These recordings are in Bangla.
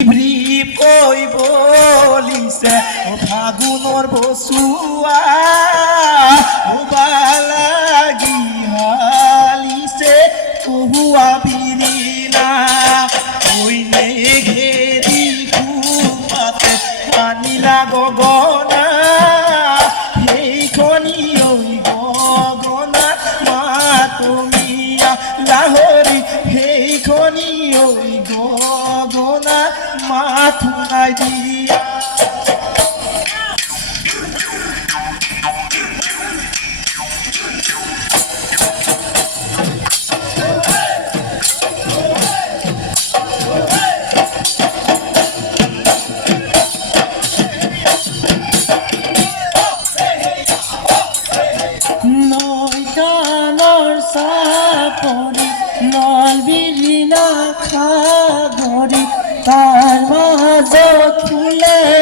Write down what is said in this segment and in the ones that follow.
ভ্ৰীপ কৈ বলিছে ও ফাগুনৰ বচুৱা ওবা লাগি হালিছে কহুৱা tonight, yeah. Noy kalarsa polis, nol birine kal. இல்லை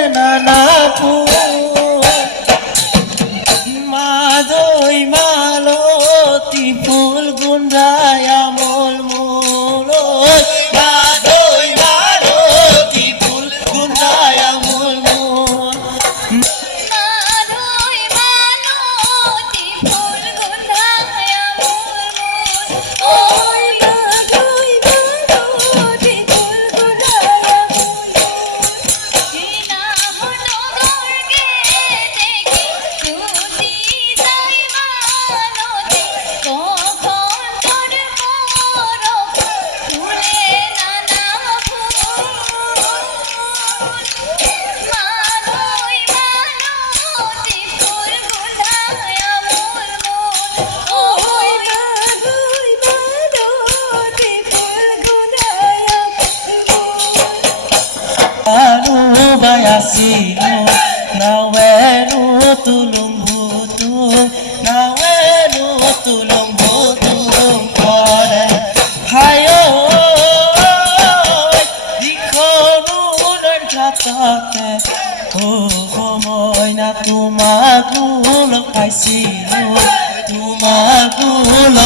bayasino nawenu tulung butu nawenu tulung butu kore hayo dikonu nan katate oh moi na tumagulo paisino tumagulo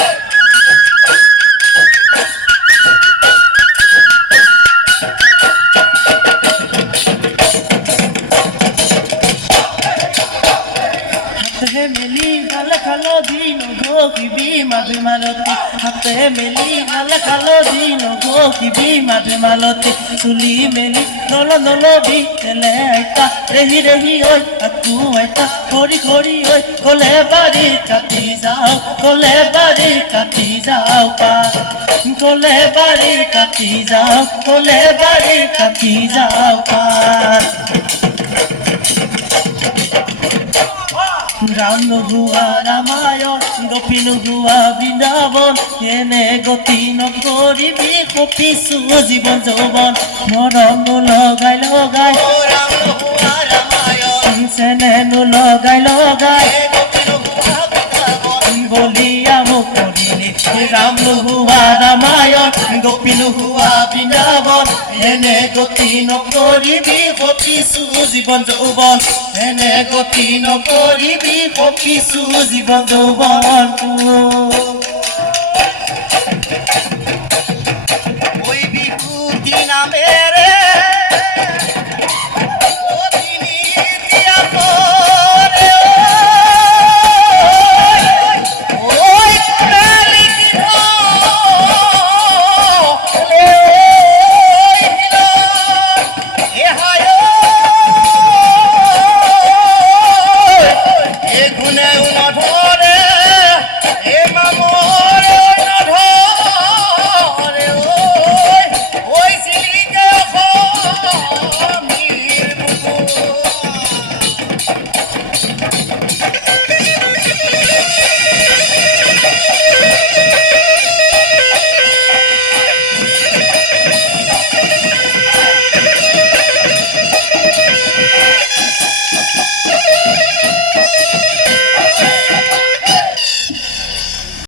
হাতে মেলি ভালো খালো দিন গো কিবি মাঝে মালতি। হাতে মেলি ভালো খালো দিন গো কিবি মাঝে মালতি। চুলি মেলি নল নলবি তেলে আইতা, রেহি রেহি ওই আকু আইতা। খড়ি খড়ি ওই কোলে বাড়ি কাটি যাও কোলে বাড়ি কাটি যাও পা। কোলে বাড়ি কাটি যাও কোলে বাড়ি কাটি যাও। ৰাম রামায়ণ ৰামায়ণ গোপী বৃন্দাবন এনে গতি নকৰিবি কপিছো জীৱন যৌৱন মৰম লগাই। লগাই চেনে নলগাই লগাই। বলিয়া মোক কৰিলি ৰাম নোহোৱা ৰামায়ণ গোপী নোহোৱা বৃন্দাবন। এনে গতি নকৰিবি কপিছো জীৱন যৌৱন এনে গতি নকৰিবি কপিছো জীৱন যৌৱন